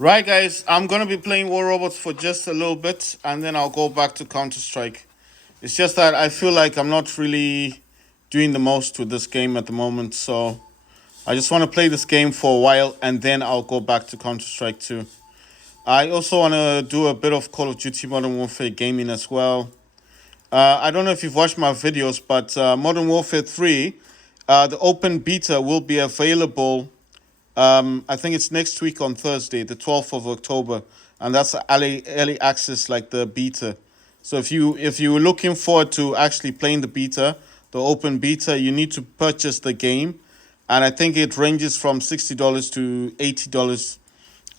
Right, guys, I'm gonna be playing War Robots for just a little bit, and then I'll go back to Counter Strike. It's just that I feel like I'm not really doing the most with this game at the moment, so I just want to play this game for a while, and then I'll go back to Counter Strike too. I also want to do a bit of Call of Duty Modern Warfare gaming as well. I don't know if you've watched my videos, but Modern Warfare 3, the open beta will be available. I think it's next week on Thursday, the 12th of October, and that's early access, like the beta. So if you were looking forward to actually playing the beta, the open beta, you need to purchase the game, and I think it ranges from $60 to $80,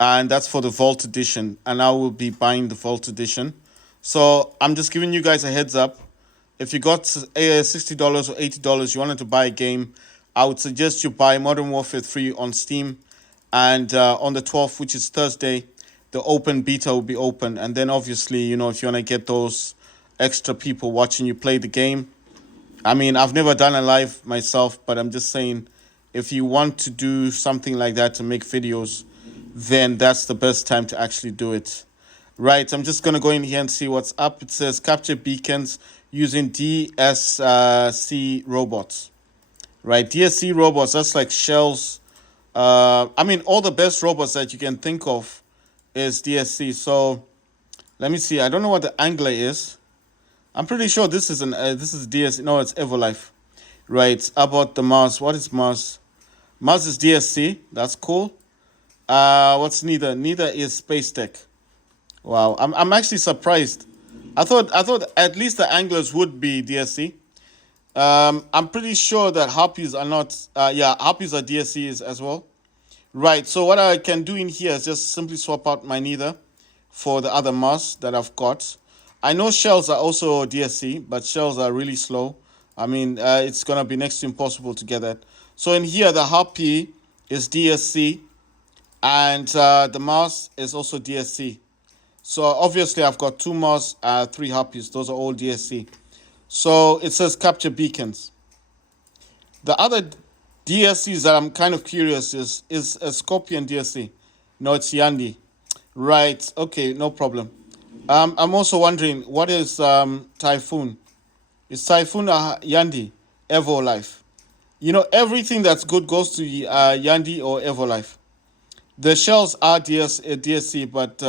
and that's for the Vault Edition. And I will be buying the Vault Edition. So I'm just giving you guys a heads up. If you got $60 or $80, you wanted to buy a game, I would suggest you buy Modern Warfare 3 on Steam. And on the 12th, which is Thursday, the open beta will be open. And then obviously, if you want to get those extra people watching you play the game. I mean, I've never done a live myself, but I'm just saying, if you want to do something like that to make videos, then that's the best time to actually do it. Right, I'm just going to go in here and see what's up. It says capture beacons using DSC robots. Right, DSC robots, that's like shells. I mean, all the best robots that you can think of is DSC. So let me see. I don't know what the angler is. I'm pretty sure this is DSC. No, it's Everlife. Right, about the Mars. What is Mars? Mars is DSC. That's cool. What's Neither? Neither is Space Tech. Wow, I'm actually surprised. I thought at least the anglers would be DSC. I'm pretty sure that harpies are not. Yeah, harpies are DSCs as well. Right. So what I can do in here is just simply swap out my Neither for the other Mars that I've got. I know shells are also DSC, but shells are really slow. I mean, it's gonna be next to impossible to get that. So in here, the harpy is DSC, and the Mars is also DSC. So obviously I've got two Mars, three Harpies. Those are all DSC. So it says capture beacons. The other DSCs that I'm kind of curious is a Scorpion DSC. No, it's Yandi. Right. Okay, no problem. I'm also wondering, what is Typhoon? Is Typhoon a Yandi? Evo Life. Everything that's good goes to Yandi or Evo Life. The shells are DSC, but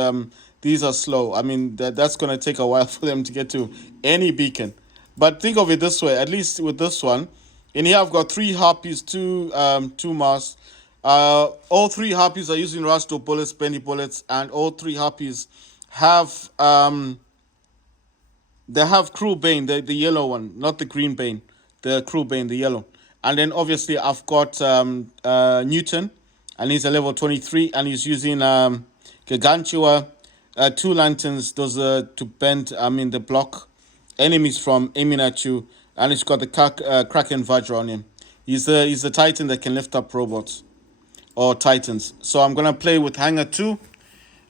these are slow. I mean, that's going to take a while for them to get to any beacon. But think of it this way, at least with this one. In here, I've got three Harpies, two Mars. All three Harpies are using Rasto bullets, Benny bullets, and all three Harpies have they have Crew Bane, the yellow one, not the green Bane, the Crew Bane, the yellow. And then obviously I've got Newton, and he's a level 23, and he's using Gargantua, two lanterns, those to bend, the block enemies from aiming at you, and he's got the Kraken Vajra on him. He's the Titan that can lift up robots or Titans. So I'm gonna play with Hangar 2.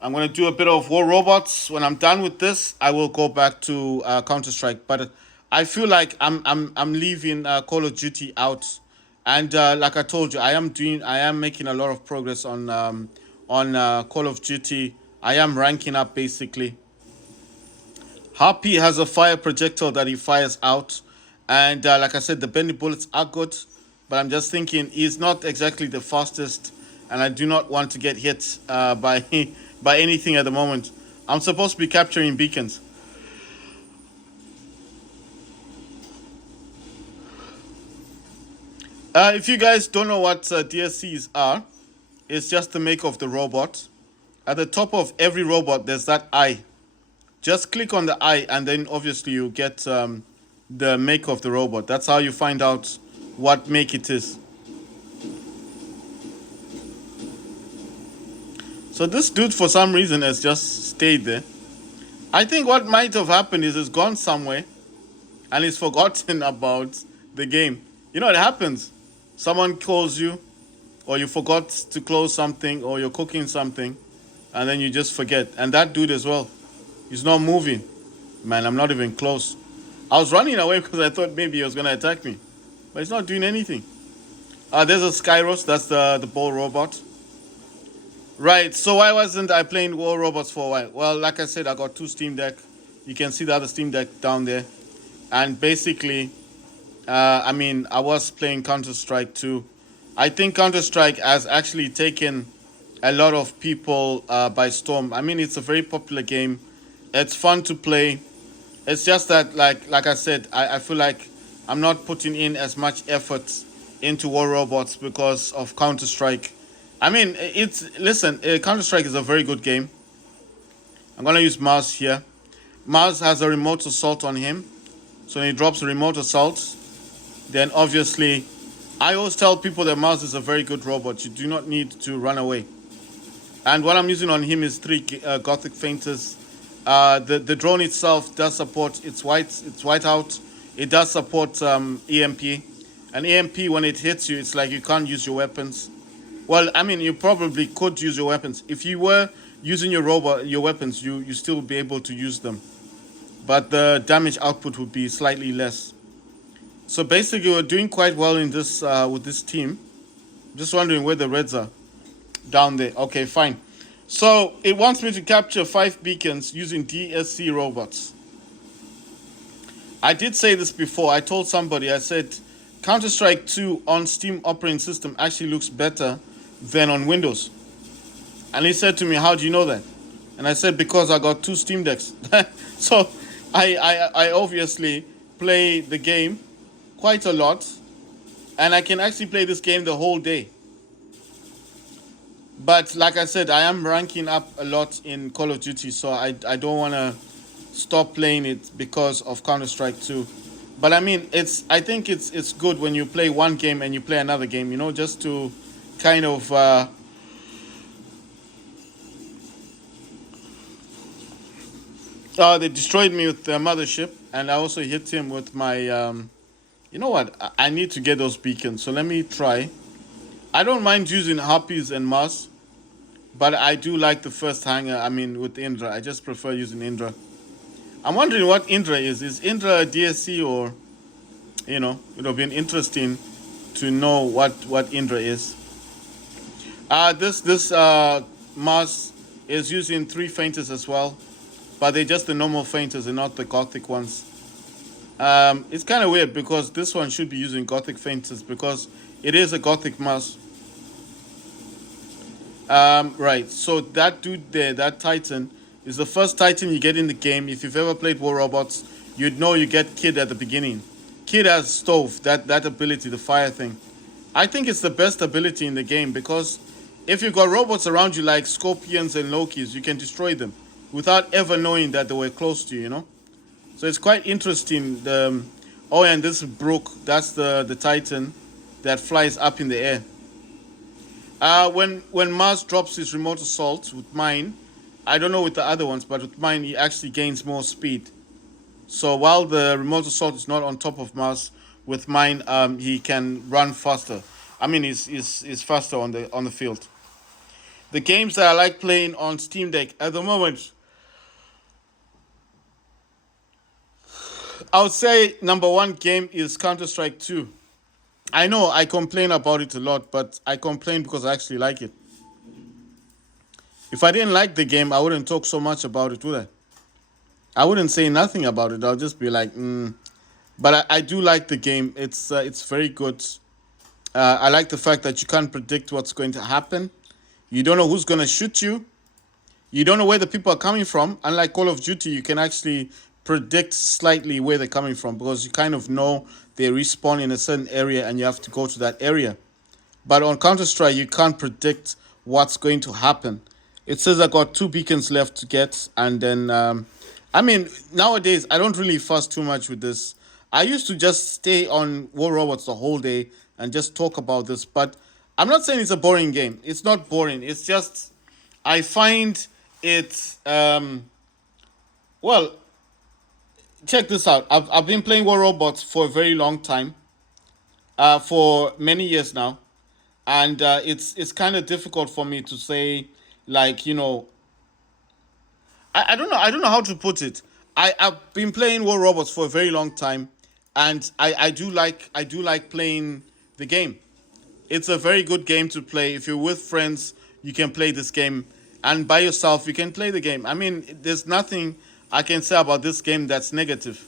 I'm gonna do a bit of War Robots. When I'm done with this, I will go back to Counter Strike. But I feel like I'm leaving Call of Duty out, and like I told you, I am making a lot of progress on Call of Duty. I am ranking up basically. Harpy has a fire projectile that he fires out, and like I said, the bendy bullets are good, but I'm just thinking he's not exactly the fastest, and I do not want to get hit by by anything at the moment. I'm supposed to be capturing beacons. If you guys don't know what DSCs are, it's just the make of the robot. At the top of every robot, there's that eye. Just click on the eye, and then obviously you get the make of the robot. That's how you find out what make it is. So this dude, for some reason, has just stayed there. I think what might have happened is he's gone somewhere and he's forgotten about the game. It happens. Someone calls you, or you forgot to close something, or you're cooking something, and then you just forget. And that dude as well. He's not moving. Man, I'm not even close. I was running away because I thought maybe he was going to attack me. But he's not doing anything. There's a Skyros. That's the ball robot. Right. So why wasn't I playing War Robots for a while? Well, like I said, I got two Steam Deck. You can see the other Steam Deck down there, and basically, I mean, I was playing Counter Strike 2. I think Counter Strike has actually taken a lot of people by storm. I mean, it's a very popular game. It's fun to play. It's just that, like I said, I feel like I'm not putting in as much effort into War Robots because of Counter Strike. I mean, it's listen. Counter Strike is a very good game. I'm gonna use Mars here. Mars has a remote assault on him, so when he drops a remote assault, then obviously, I always tell people that Mars is a very good robot. You do not need to run away. And what I'm using on him is three Gothic Fainters. The drone itself does support it's white out. It does support EMP. And EMP, when it hits you, it's like you can't use your weapons. Well, I mean, you probably could use your weapons if you were using your weapons. You still would be able to use them, but the damage output would be slightly less. So basically, we're doing quite well in this with this team. Just wondering where the reds are. Down there. Okay, fine. So it wants me to capture 5 beacons using DSC robots. I did say this before. I told somebody, I said, Counter Strike 2 on Steam operating system actually looks better than on Windows. And he said to me, how do you know that? And I said, because I got two Steam Decks. So I obviously play the game quite a lot. And I can actually play this game the whole day. But like I said, I am ranking up a lot in Call of Duty, so I don't want to stop playing it because of Counter Strike 2. But I mean, I think it's good when you play one game and you play another game, just to kind of they destroyed me with the mothership, and I also hit him with my you know what? I need to get those beacons, so let me try. I don't mind using Harpies and Mars, but I do like the first hanger. I mean, with Indra, I just prefer using Indra. I'm wondering what Indra is. Is Indra a DSC, or it would have been interesting to know what Indra is. This Mars is using 3 fainters as well, but they're just the normal fainters and not the Gothic ones. It's kind of weird because this one should be using Gothic fainters because it is a Gothic Mars. Right, so that dude there, that Titan, is the first Titan you get in the game. If you've ever played War Robots, you'd know you get Kid at the beginning. Kid has Stove, that ability, the fire thing. I think it's the best ability in the game because if you've got robots around you like Scorpions and Lokis, you can destroy them without ever knowing that they were close to you, So it's quite interesting. Oh, and this Brook, that's the Titan that flies up in the air. When Mars drops his remote assault with mine, I don't know with the other ones, but with mine he actually gains more speed. So while the remote assault is not on top of Mars, with mine he can run faster. I mean, he's faster on the field. The games that I like playing on Steam Deck at the moment, I would say number one game is Counter Strike 2. I know I complain about it a lot, but I complain because I actually like it. If I didn't like the game, I wouldn't talk so much about it, would I? I wouldn't say nothing about it. I'll just be like, But I do like the game. It's very good. I like the fact that you can't predict what's going to happen. You don't know who's going to shoot you. You don't know where the people are coming from. Unlike Call of Duty, you can actually predict slightly where they're coming from because you kind of know they respawn in a certain area and you have to go to that area. But on Counter-Strike, you can't predict what's going to happen. It says I got 2 beacons left to get, and then, I mean, nowadays, I don't really fuss too much with this. I used to just stay on War Robots the whole day and just talk about this, but I'm not saying it's a boring game. It's not boring. It's just, I find it, well, check this out. I've been playing War Robots for a very long time, for many years now, and it's kind of difficult for me to say, like, I don't know. I don't know how to put it. I've been playing War Robots for a very long time, and I do like playing the game. It's a very good game to play if you're with friends. you can play this game, and by yourself you can play the game. I mean, there's nothing I can say about this game that's negative.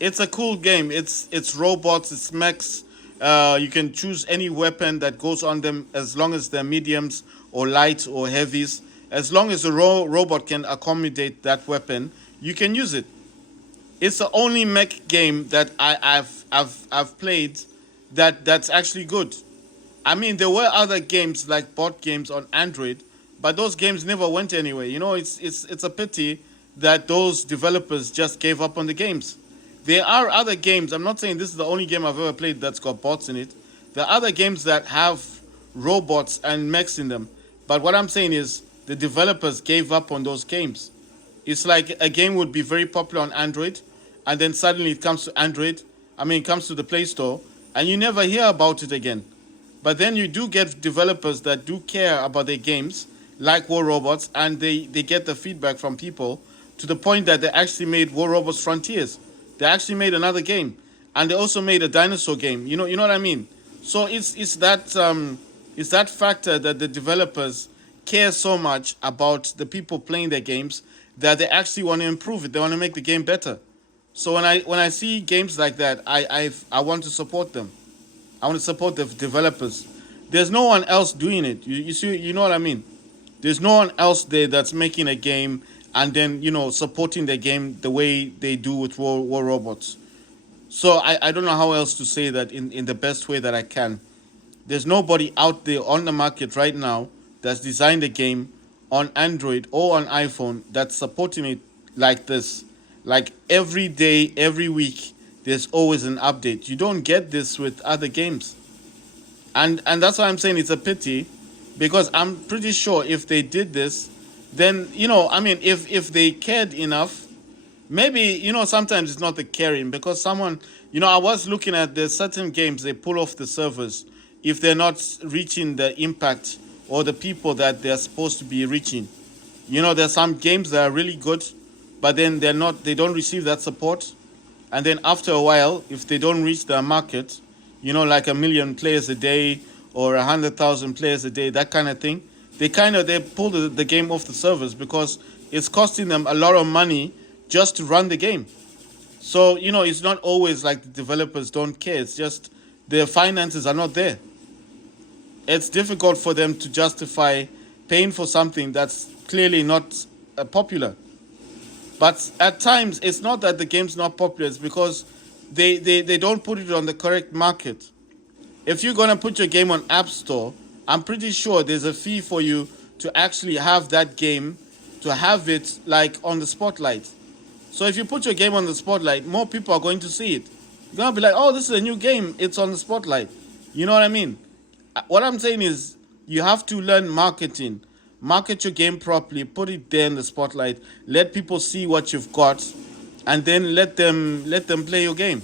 It's a cool game. It's robots, it's mechs. You can choose any weapon that goes on them as long as they're mediums or light or heavies. As long as the robot can accommodate that weapon, you can use it. It's the only mech game that I've played that's actually good. I mean, there were other games like bot games on Android, but those games never went anywhere. You know, it's a pity that those developers just gave up on the games. There are other games. I'm not saying this is the only game I've ever played that's got bots in it. There are other games that have robots and mechs in them. But what I'm saying is the developers gave up on those games. It's like a game would be very popular on Android, and then suddenly it comes to Android. I mean, it comes to the Play Store, and you never hear about it again. But then you do get developers that do care about their games, like War Robots, and they get the feedback from people to the point that they actually made War Robots Frontiers. They actually made another game, and they also made a dinosaur game. You know what I mean? So it's that factor that the developers care so much about the people playing their games that they actually want to improve it. They want to make the game better. So when I see games like that, I want to support them. I want to support the developers. There's no one else doing it. You see, you know what I mean? There's no one else there that's making a game and then, supporting the game the way they do with War Robots. So I don't know how else to say that in the best way that I can. There's nobody out there on the market right now that's designed a game on Android or on iPhone that's supporting it like this. Like every day, every week, there's always an update. You don't get this with other games. And that's why I'm saying it's a pity, because I'm pretty sure if they did this, then, I mean, if they cared enough, maybe, sometimes it's not the caring, because someone, I was looking at there's certain games they pull off the servers if they're not reaching the impact or the people that they're supposed to be reaching. There's some games that are really good, but then they don't receive that support. And then after a while, if they don't reach their market, like 1 million players a day or 100,000 players a day, that kind of thing, they pull the game off the servers because it's costing them a lot of money just to run the game. So, it's not always like the developers don't care. It's just their finances are not there. It's difficult for them to justify paying for something that's clearly not popular. But at times, it's not that the game's not popular. It's because they don't put it on the correct market. If you're going to put your game on App Store, I'm pretty sure there's a fee for you to actually have that game, to have it like on the spotlight. So if you put your game on the spotlight, more people are going to see it. You're going to be like, oh, this is a new game. It's on the spotlight. You know what I mean? What I'm saying is you have to learn marketing. Market your game properly. Put it there in the spotlight. Let people see what you've got. And then let them play your game.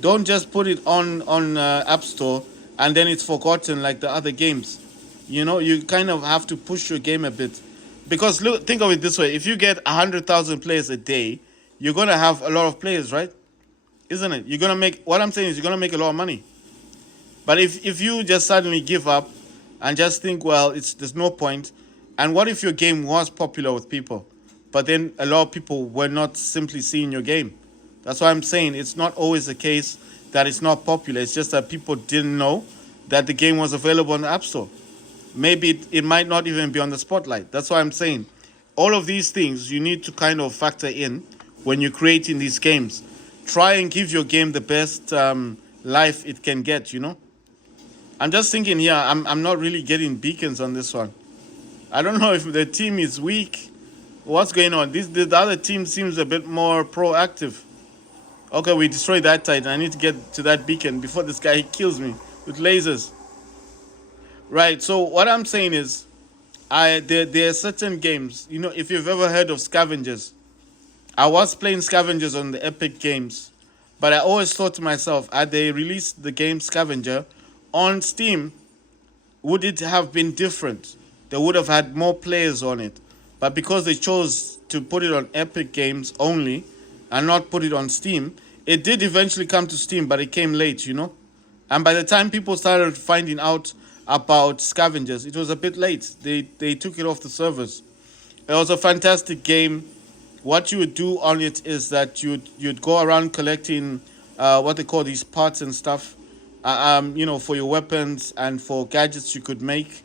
Don't just put it on App Store and then it's forgotten like the other games. You kind of have to push your game a bit. Because look, think of it this way. If you get 100,000 players a day, you're going to have a lot of players, right? Isn't it? You're going to make, what I'm saying is you're going to make a lot of money. But if you just suddenly give up and just think, well, there's no point. And what if your game was popular with people, but then a lot of people were not simply seeing your game? That's why I'm saying it's not always the case that it's not popular. It's just that people didn't know that the game was available on the App Store. Maybe it might not even be on the spotlight. That's why I'm saying all of these things you need to kind of factor in when you're creating these games. Try and give your game the best life it can get, I'm just thinking here, I'm not really getting beacons on this one. I don't know if the team is weak. What's going on? The other team seems a bit more proactive. Okay, we destroyed that Titan. I need to get to that beacon before this guy kills me with lasers. Right, so what I'm saying is, there are certain games, if you've ever heard of scavengers. I was playing scavengers on the Epic Games, but I always thought to myself, had they released the game Scavenger on Steam, would it have been different? They would have had more players on it. But because they chose to put it on Epic Games only and not put it on Steam, it did eventually come to Steam, but it came late, And by the time people started finding out about scavengers. It was a bit late. They took it off the servers. It was a fantastic game. What you would do on it is that you'd go around collecting what they call these parts and stuff, for your weapons and for gadgets you could make.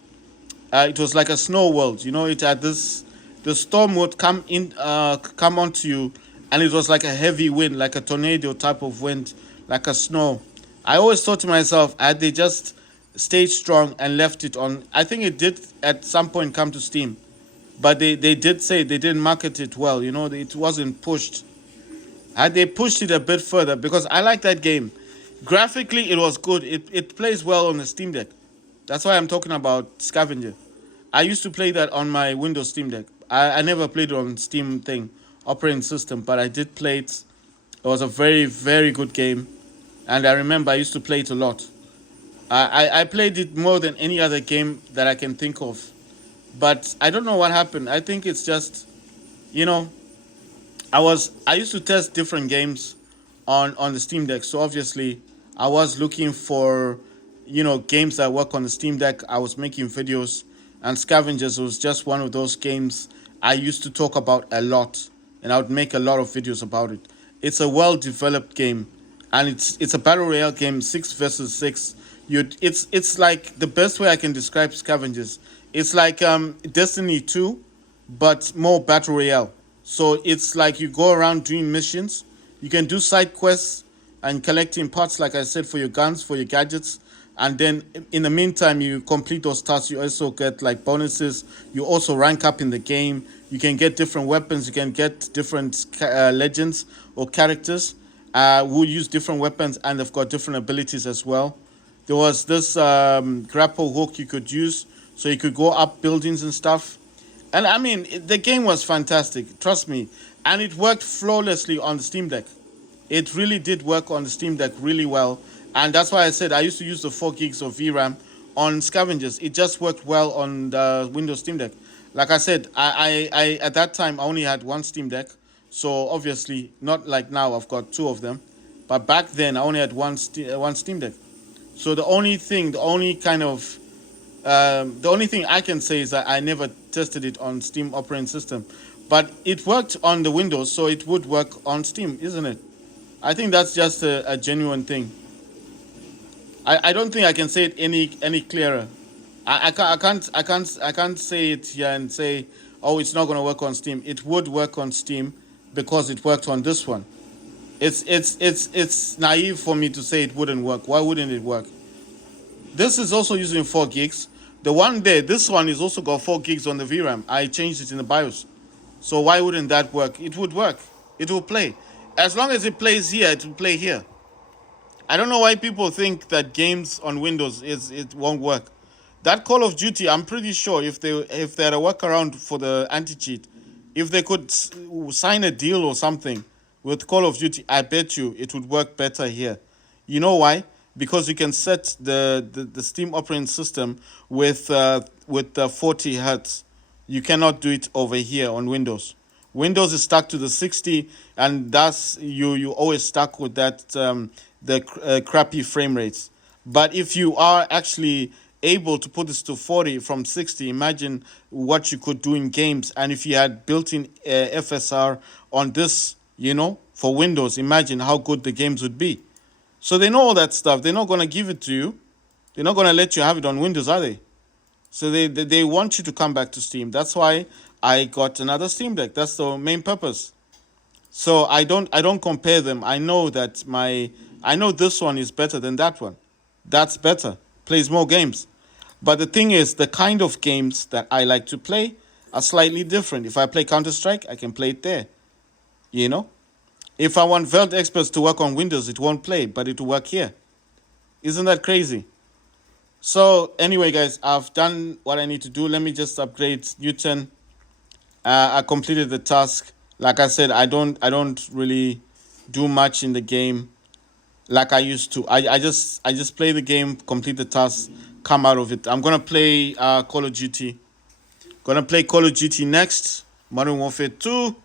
It was like a snow world. It had this. The storm would come onto you, and it was like a heavy wind, like a tornado type of wind, like a snow. I always thought to myself, had they just stayed strong and left it on, I think it did at some point come to Steam, but they did say they didn't market it well. It wasn't pushed. Had they pushed it a bit further, because I like that game. Graphically, it was good. It plays well on the Steam Deck. That's why I'm talking about Scavenger. I used to play that on my Windows Steam Deck. I never played it on Steam thing, operating system, but I did play it. It was a very, very good game. And I remember I used to play it a lot. I played it more than any other game that I can think of. But I don't know what happened. I think it's just, you know, I used to test different games on the Steam Deck. So obviously, I was looking for games that work on the Steam Deck. I was making videos, and Scavengers was just one of those games I used to talk about a lot, and I would make a lot of videos about it. It's a well developed game, and it's a battle royale game, 6 versus 6. It's like the best way I can describe Scavengers. It's like Destiny 2, but more battle royale. So it's like you go around doing missions. You can do side quests and collecting parts, like I said, for your guns, for your gadgets. And then in the meantime, you complete those tasks. You also get like bonuses. You also rank up in the game. You can get different weapons. You can get different legends or characters who use different weapons, and they've got different abilities as well. There was this grapple hook you could use, so you could go up buildings and stuff. And I mean, the game was fantastic, trust me. And it worked flawlessly on the Steam Deck. It really did work on the Steam Deck really well. And that's why I said I used to use the 4 gigs of VRAM on Scavengers. It just worked well on the Windows Steam Deck. Like I said, I at that time I only had one Steam Deck. So obviously, not like now, I've got two of them. But back then, I only had one Steam Deck. So the only thing I can say is that I never tested it on Steam operating system, but it worked on the Windows, so it would work on Steam, isn't it? I think that's just a genuine thing. I don't think I can say it any clearer. I can't say it here and say, oh, it's not going to work on Steam. It would work on Steam because it worked on this one. It's naive for me to say it wouldn't work. Why wouldn't it work? This is also using 4 gigs. The one there, this one is also got 4 gigs on the VRAM. I changed it in the BIOS. So why wouldn't that work? It would work. It will play. As long as it plays here, it will play here. I don't know why people think that games on Windows it won't work. That Call of Duty, I'm pretty sure if they had a workaround for the anti-cheat, if they could sign a deal or something with Call of Duty, I bet you it would work better here. You know why? Because you can set the Steam operating system with the 40 hertz. You cannot do it over here on Windows. Windows is stuck to the 60, and thus you always stuck with that crappy frame rates. But if you are actually able to put this to 40 from 60, imagine what you could do in games. And if you had built-in FSR on this, for Windows, imagine how good the games would be. So they know all that stuff. They're not going to give it to you. They're not going to let you have it on Windows, are they? So they want you to come back to Steam. That's why I got another Steam Deck. That's the main purpose. So I don't compare them. I know this one is better than that one. That's better. Plays more games. But the thing is, the kind of games that I like to play are slightly different. If I play Counter-Strike, I can play it there. If I want Veld Experts to work on Windows, it won't play, but it will work here. Isn't that crazy? So anyway, guys, I've done what I need to do. Let me just upgrade Newton. I completed the task. Like I said, I don't really do much in the game like I used to. I just play the game, complete the task, come out of it. I'm gonna play Call of Duty. Gonna play Call of Duty next. Modern Warfare 2.